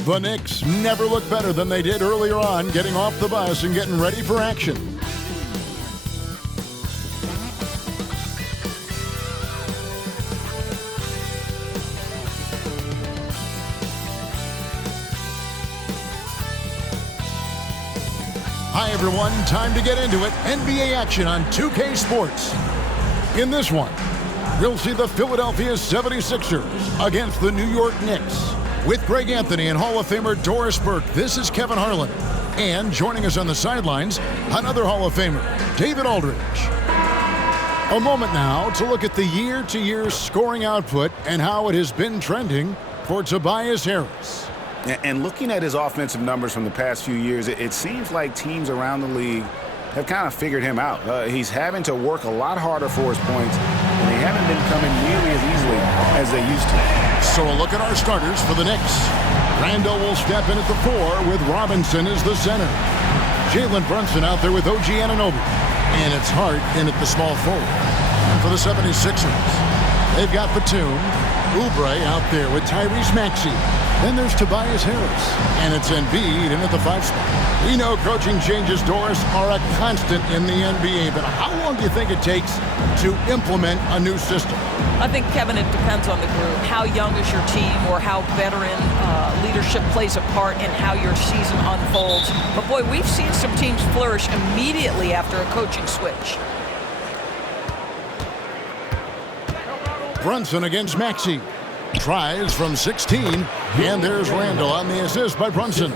The Knicks never looked better than they did earlier on, getting off the bus and getting ready for action. Hi everyone, time to get into it. NBA action on 2K Sports. In this one, we'll see the Philadelphia 76ers against the New York Knicks. With Greg Anthony and Hall of Famer Doris Burke, this is Kevin Harlan. And joining us on the sidelines, another Hall of Famer, David Aldridge. A moment now to look at the year-to-year scoring output and how it has been trending for Tobias Harris. And looking at his offensive numbers from the past few years, it seems like teams around the league have kind of figured him out. He's having to work a lot harder for his points, and they haven't been coming nearly as easily as they used to. So a look at our starters for the Knicks. Randall will step in at the 4 with Robinson as the center. Jalen Brunson out there with OG Anunoby. And it's Hart in at the small forward. And for the 76ers, they've got Batum, Oubre out there with Tyrese Maxey. Then there's Tobias Harris. And it's Embiid in at the 5 spot. We know coaching changes, Doris, are a constant in the NBA, but how long do you think it takes to implement a new system? I think, Kevin, it depends on the group. How young is your team, or how veteran leadership plays a part in how your season unfolds. But, boy, we've seen some teams flourish immediately after a coaching switch. Brunson against Maxey. Tries from 16, and there's Randall on the assist by Brunson.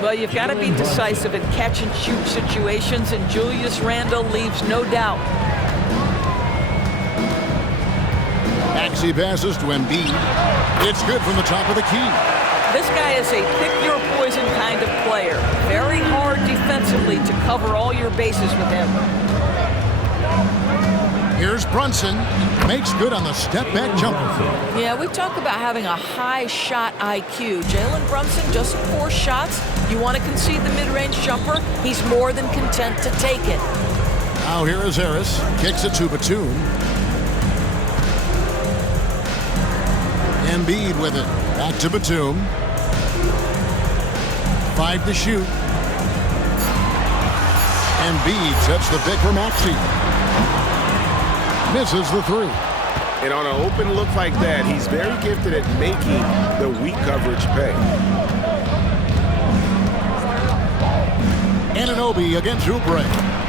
Well, you've got to be decisive in catch-and-shoot situations, and Julius Randle leaves no doubt. Maxey passes to Embiid. It's good from the top of the key. This guy is a pick-your-poison kind of player. Very hard defensively to cover all your bases with him. Here's Brunson. Makes good on the step-back jumper. Yeah, we talk about having a high shot IQ. Jalen Brunson, just 4 shots. You want to concede the mid-range jumper? He's more than content to take it. Now here is Harris. Kicks it to Batum. Embiid with it. Back to Batum. 5 to shoot. Embiid sets the pick for Maxey. Misses the 3. And on an open look like that, he's very gifted at making the weak coverage pay. Anunoby against Oubre.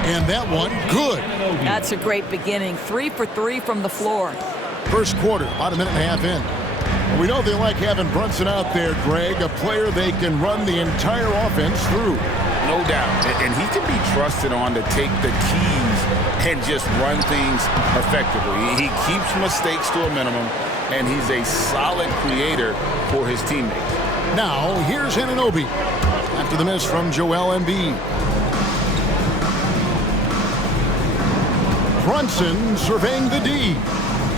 And that one, good. That's a great beginning. 3 for 3 from the floor. First quarter, about a minute and a half in. We know they like having Brunson out there, Greg, a player they can run the entire offense through. No doubt. And he can be trusted on to take the keys and just run things effectively. He keeps mistakes to a minimum, and he's a solid creator for his teammates. Now, here's Anunoby after the miss from Joel Embiid. Brunson surveying the D.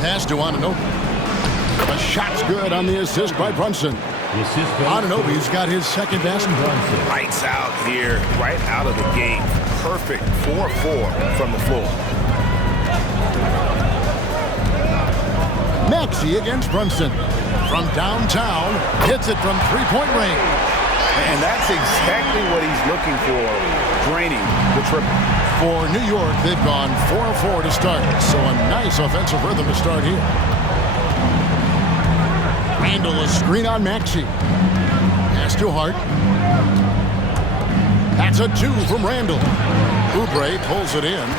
Pass to Anunoby. The shot's good on the assist by Brunson. Anunoby's got his second basket. Lights out here, right out of the game. Perfect 4-4 from the floor. Maxey against Brunson. From downtown, hits it from three-point range. And that's exactly what he's looking for, draining the triple. For New York, they've gone 4-4 to start, so a nice offensive rhythm to start here. Randall, a screen on Maxey. Pass to Hart. That's a 2 from Randall. Oubre pulls it in.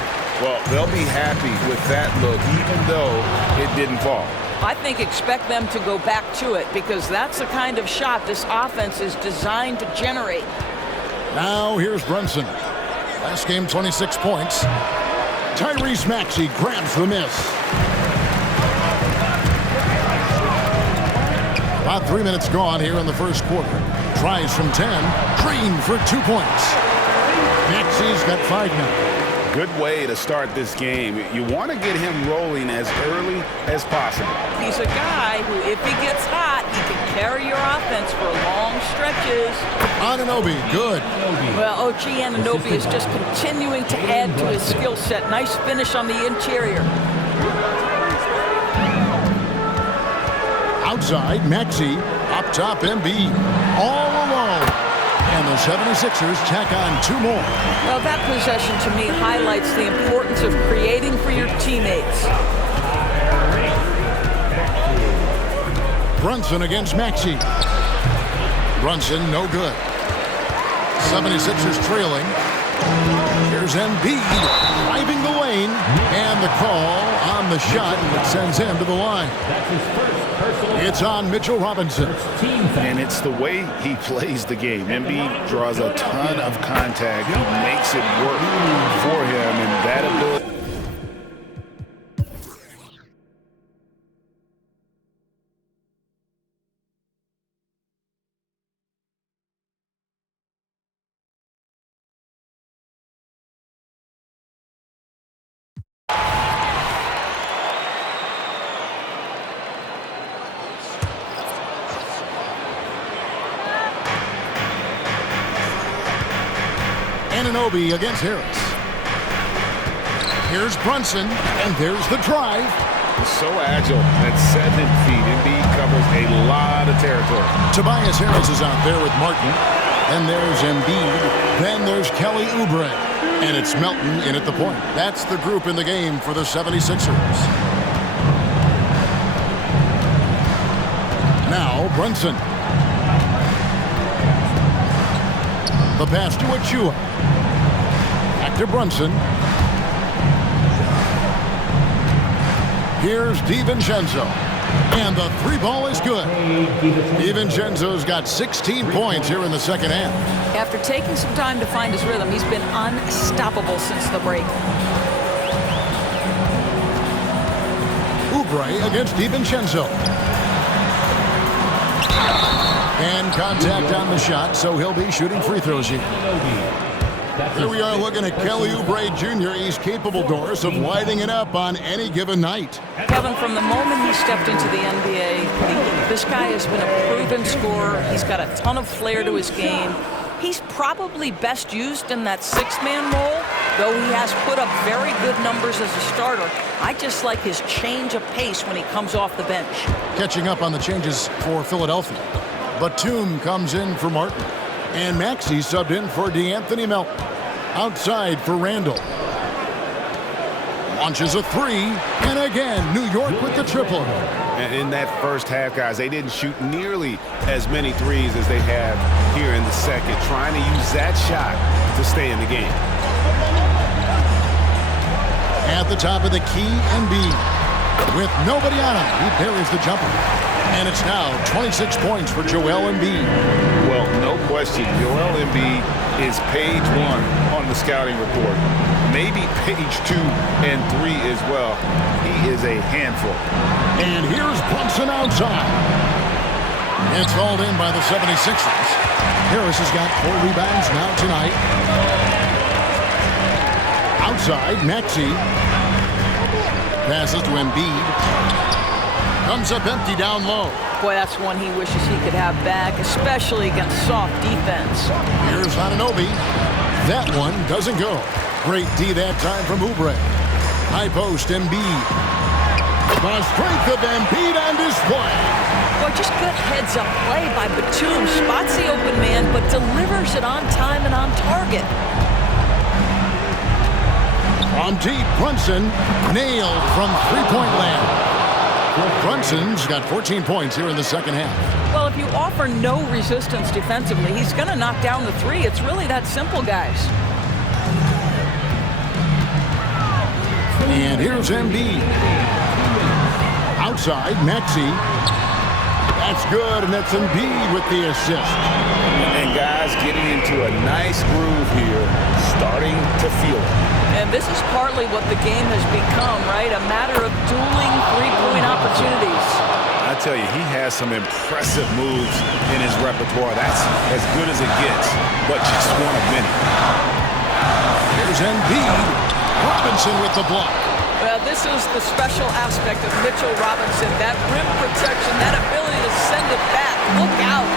Well, they'll be happy with that look, even though it didn't fall. I think expect them to go back to it, because that's the kind of shot this offense is designed to generate. Now here's Brunson. Last game, 26 points. Tyrese Maxey grabs the miss. About 3 minutes gone here in the first quarter. Tries from 10. Green for 2 points. Maxey's got 5 now. Good way to start this game. You want to get him rolling as early as possible. He's a guy who, if he gets hot, he can carry your offense for long stretches. Anunoby, good. Well, OG Anunoby is just continuing to add to his skill set. Nice finish on the interior. Outside, Maxey up top Embiid all alone. And the 76ers tack on 2 more. Well, that possession to me highlights the importance of creating for your teammates. Brunson against Maxey. Brunson, no good. 76ers trailing. Here's Embiid driving the lane. And the call on the shot that sends him to the line. It's on Mitchell Robinson. And it's the way he plays the game. Embiid draws a ton of contact. He makes it work for him, and that ability. Anunoby against Harris. Here's Brunson, and there's the drive. He's so agile at 7 feet. Embiid covers a lot of territory. Tobias Harris is out there with Martin. Then there's Embiid. Then there's Kelly Oubre. And it's Melton in at the point. That's the group in the game for the 76ers. Now Brunson. The pass to Achua. Back to Brunson. Here's DiVincenzo. And the 3 ball is good. DiVincenzo's got 16 points here in the second half. After taking some time to find his rhythm, he's been unstoppable since the break. Oubre against DiVincenzo. And contact on the shot, so he'll be shooting free throws here. Here we are looking at Kelly Oubre Jr. He's capable, Doris, of lighting it up on any given night. Kevin, from the moment he stepped into the NBA, this guy has been a proven scorer. He's got a ton of flair to his game. He's probably best used in that 6-man role, though he has put up very good numbers as a starter. I just like his change of pace when he comes off the bench. Catching up on the changes for Philadelphia. Batum comes in for Martin. And Maxey subbed in for DeAnthony Melton. Outside for Randall. Launches a 3. And again, New York with the triple. And in that first half, guys, they didn't shoot nearly as many threes as they have here in the second, trying to use that shot to stay in the game. At the top of the key, Embiid. With nobody on him, he parries the jumper. And it's now 26 points for Joel Embiid. Well, no question, Joel Embiid is page 1 on the scouting report. Maybe page 2 and 3 as well. He is a handful. And here's Brunson outside. It's hauled in by the 76ers. Harris has got 4 rebounds now tonight. Outside, Maxey. Passes to Embiid. Comes up empty down low. Boy, that's one he wishes he could have back, especially against soft defense. Here's Anunoby. That one doesn't go. Great D that time from Oubre. High post, Embiid. The strength of Embiid on display. Boy, just good heads-up play by Batum. Spots the open man, but delivers it on time and on target. On deep, Brunson nailed from three-point land. Brunson's got 14 points here in the second half. Well, if you offer no resistance defensively, he's going to knock down the 3. It's really that simple, guys. And here's Embiid. Outside, Maxey. That's good, and that's Embiid with the assist. And guys getting into a nice groove here, starting to feel it. And this is partly what the game has become, right? A matter of dueling three-point opportunities. I tell you, he has some impressive moves in his repertoire. That's as good as it gets, but just one of many. Here's Embiid. Robinson with the block. Well, this is the special aspect of Mitchell Robinson. That rim protection, that ability to send it back. Look out.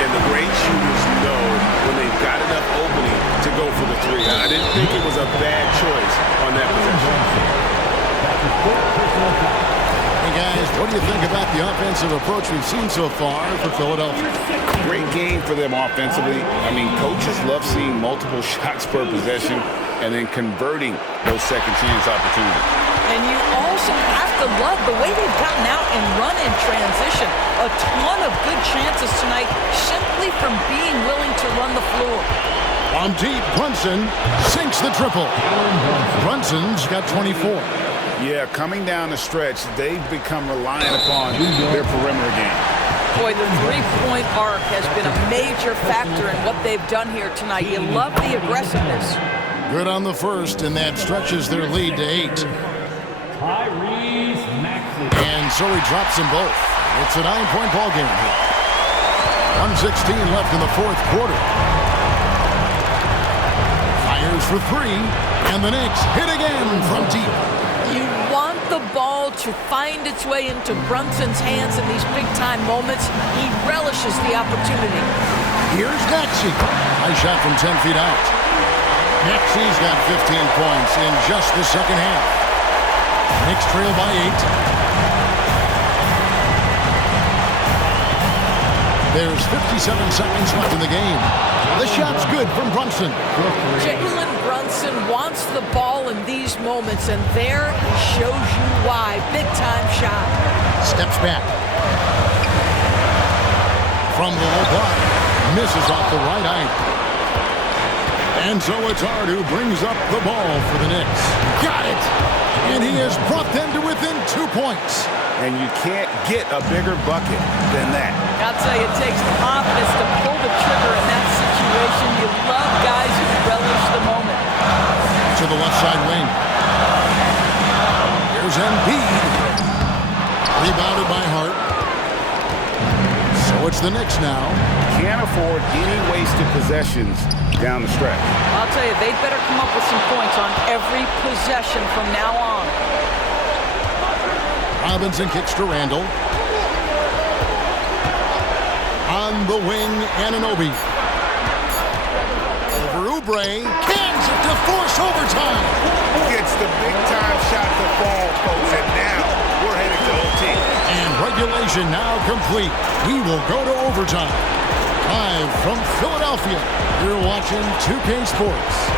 And the great shooters know when they've got enough opening to go for the 3. I didn't think it was a bad choice on that possession. right, guys, what do you think about the offensive approach we've seen so far for Philadelphia? Great game for them offensively. I mean, coaches love seeing multiple shots per possession and then converting those second chance opportunities. And you also have to love the way they've gotten out and run in transition. A ton of good chances tonight simply from being willing to run the floor. On deep, Brunson sinks the triple. Brunson's got 24. Yeah, coming down the stretch, they've become reliant upon their perimeter game. Boy, the three-point arc has been a major factor in what they've done here tonight. You love the aggressiveness. Good on the first, and that stretches their lead to 8. And so he drops them both. It's a 9-point ball game here. 1:16 left in the fourth quarter. Fires for 3, and the Knicks hit again from deep. You want the ball to find its way into Brunson's hands in these big-time moments. He relishes the opportunity. Here's Maxey. Nice shot from 10 feet out. Maxey's got 15 points in just the second half. Knicks trail by 8. There's 57 seconds left in the game. The shot's good from Brunson. Jalen Brunson wants the ball in these moments, and there he shows you why. Big-time shot. Steps back. From the low block. Misses off the right eye. And so it's Hart who brings up the ball for the Knicks. Got it! And he has brought them to within 2 points. And you can't get a bigger bucket than that. I'll tell you, it takes confidence to pull the trigger in that situation. You love guys who relish the moment. To the left side wing. Here's Embiid. Rebounded by Hart. So it's the Knicks now. Can't afford any wasted possessions down the stretch. I'll tell you, they better come up with some points on every possession from now on. Robinson kicks to Randall. On the wing, Anunoby. Over Oubre. Cans it to force overtime. Gets the big-time shot to fall, folks, and now we're headed to OT. And regulation now complete. We will go to overtime. Live from Philadelphia, you're watching 2K Sports.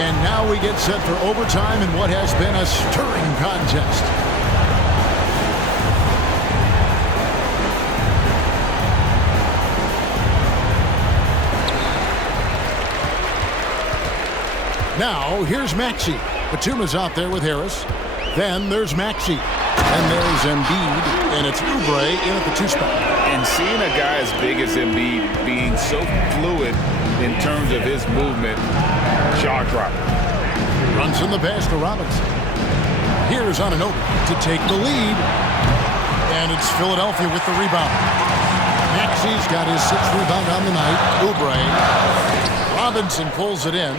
And now we get set for overtime in what has been a stirring contest. Now, here's Maxey. Batuma's out there with Harris. Then there's Maxey. And there's Embiid, and it's Oubre in at the 2 spot. And seeing a guy as big as Embiid being so fluid in terms of his movement, jaw-dropping. Brunson the pass to Robinson. Here's Anunoby to take the lead. And it's Philadelphia with the rebound. Maxey's got his 6th rebound on the night. Oubre. Robinson pulls it in.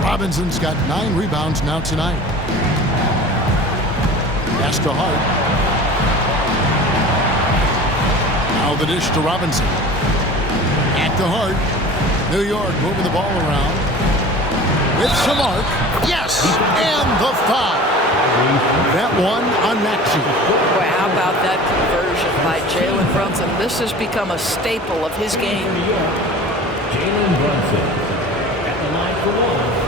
Robinson's got 9 rebounds now tonight. Pass to Hart. Now the dish to Robinson. Back to Hart. New York moving the ball around. With some arc. Yes! And the foul. That one on Maxey. Boy, how about that conversion by Jalen Brunson? This has become a staple of his game. Jalen Brunson at the line for 1.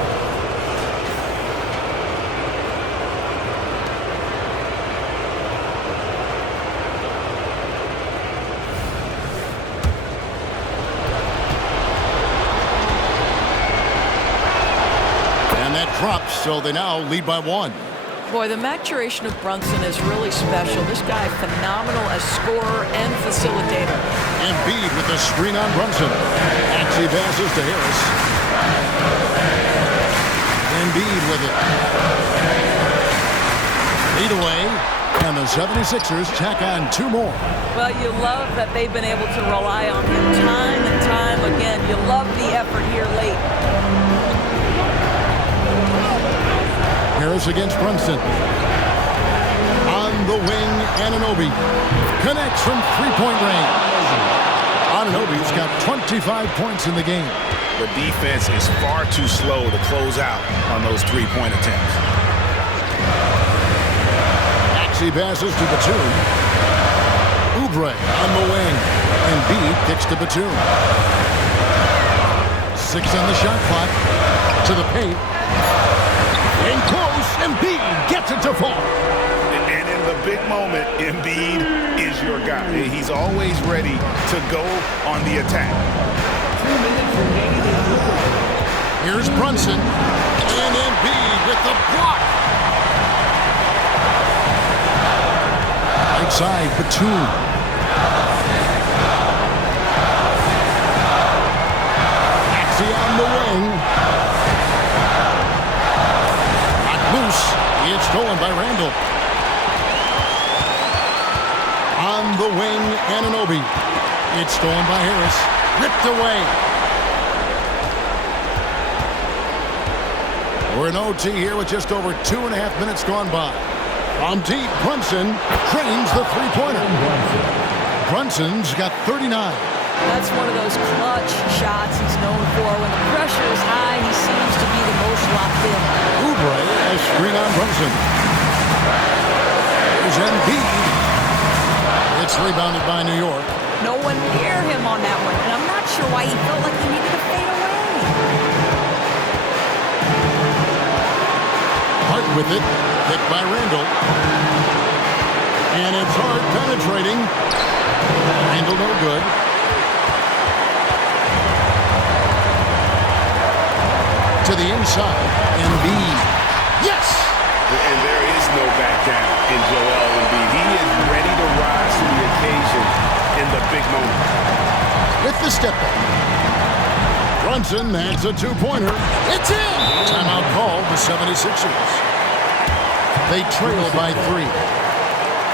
Drops, so they now lead by 1. Boy, the maturation of Brunson is really special. This guy, phenomenal as scorer and facilitator. Embiid with the screen on Brunson. Maxey passes to Harris. Embiid with it. Lead away, and And the 76ers tack on 2 more. Well, you love that they've been able to rely on him time and time again. You love the effort here late. Harris against Brunson. On the wing, Anunoby connects from three-point range. Anunoby's got 25 points in the game. The defense is far too slow to close out on those three-point attempts. Maxey passes to Batum. Oubre on the wing. And Embiid kicks to Batum. 6 on the shot clock. To the paint. In close, Embiid gets it to fall. And in the big moment, Embiid is your guy. He's always ready to go on the attack. 2 minutes remaining in the quarter. Here's Brunson. And Embiid with the block. Right side, Batum. Maxey on the wing. Not loose. It's stolen by Randall. On the wing, Anunoby. It's stolen by Harris. Ripped away. We're in OT here with just over 2.5 minutes gone by. From deep, Brunson drains the three-pointer. Brunson's got 39. That's one of those clutch shots he's known for. When the pressure is high, he seems to be the most locked in. Oubre, a screen on Brunson. Here's Embiid. It's rebounded by New York. No one near him on that one, and I'm not sure why he felt like he needed to fade away. Hart with it. Picked by Randall. And it's Hart penetrating. Randall no good. To the inside. Embiid. Yes! And there is no back down in Joel Embiid. He is ready to rise to the occasion in the big moment. With the step back. Brunson adds a 2-pointer. It's in! Timeout called the 76ers. They trail by 3.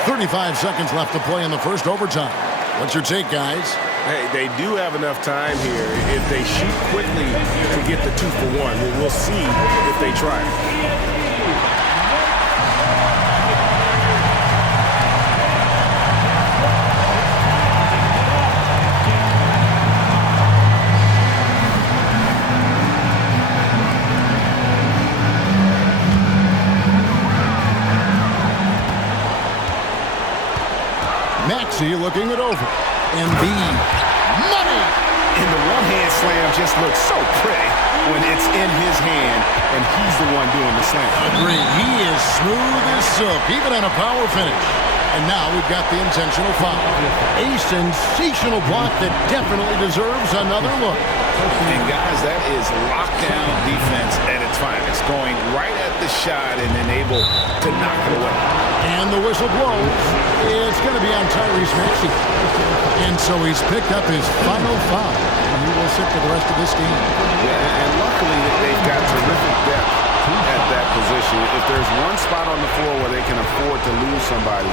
35 seconds left to play in the first overtime. What's your take, guys? Hey, they do have enough time here if they shoot quickly to get the 2 for 1. We'll see if they try. Maxey looking it over. Embiid. Money! And the one-hand slam just looks so pretty when it's in his hand and he's the one doing the slam. Agreed. He is smooth as silk, even on a power finish. And now we've got the intentional foul. A sensational block that definitely deserves another look. And guys, that is lockdown defense at its finest. Going right at the shot and then able to knock it away. And the whistle blows. It's going to be on Tyrese Maxey. And so he's picked up his final foul. And he will sit for the rest of this game. Yeah, and luckily they've got terrific depth at that position. If there's one spot on the floor where they can afford to lose somebody,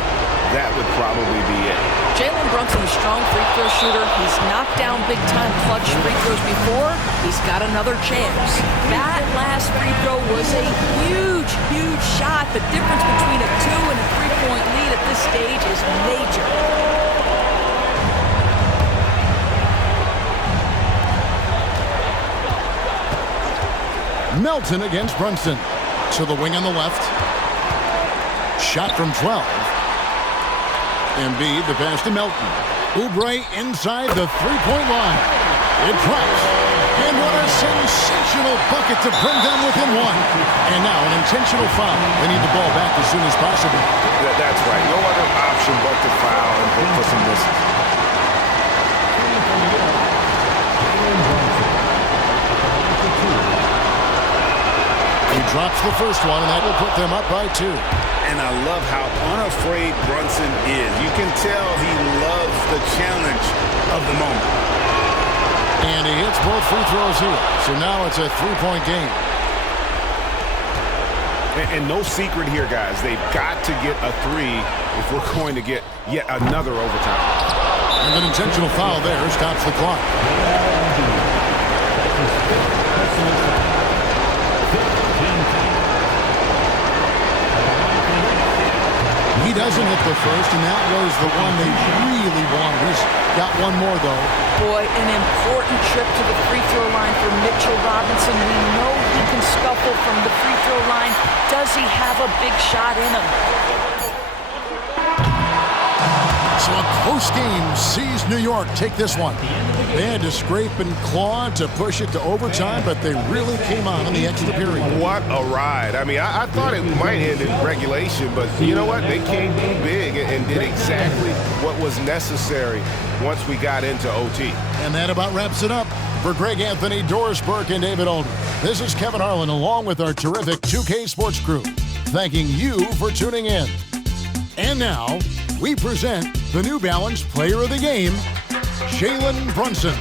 that would probably be it. Jalen Brunson, a strong free throw shooter. He's knocked down big-time clutch free throws before. He's got another chance. That last free throw was a huge, huge shot. The difference between a 2- and a 3-point lead at this stage is major. Melton against Brunson. To the wing on the left. Shot from 12. Embiid, the pass to Melton. Oubre inside the three-point line. It drops. And what a sensational bucket to bring them within 1. And now an intentional foul. They need the ball back as soon as possible. That's right. No other option but to foul and hope for some misses. He drops the first one, and that will put them up by 2. And I love how unafraid Brunson is. You can tell he loves the challenge of the moment. And he hits both free throws here. So now it's a 3-point game. And no secret here, guys. They've got to get a 3 if we're going to get yet another overtime. And an intentional foul there stops the clock. He doesn't hit the first, and that was the one they really wanted. He's got one more, though. Boy, an important trip to the free throw line for Mitchell Robinson. We know he can scuffle from the free throw line. Does he have a big shot in him? So a close game sees New York take this one. They had to scrape and claw to push it to overtime, but they really came on in the extra period. What a ride. I mean, I thought it might end in regulation, but you know what? They came through big and did exactly what was necessary once we got into OT. And that about wraps it up. For Greg Anthony, Doris Burke, and David Alden, this is Kevin Harlan along with our terrific 2K Sports crew, thanking you for tuning in. And now, we present the New Balance Player of the Game, Jalen Brunson.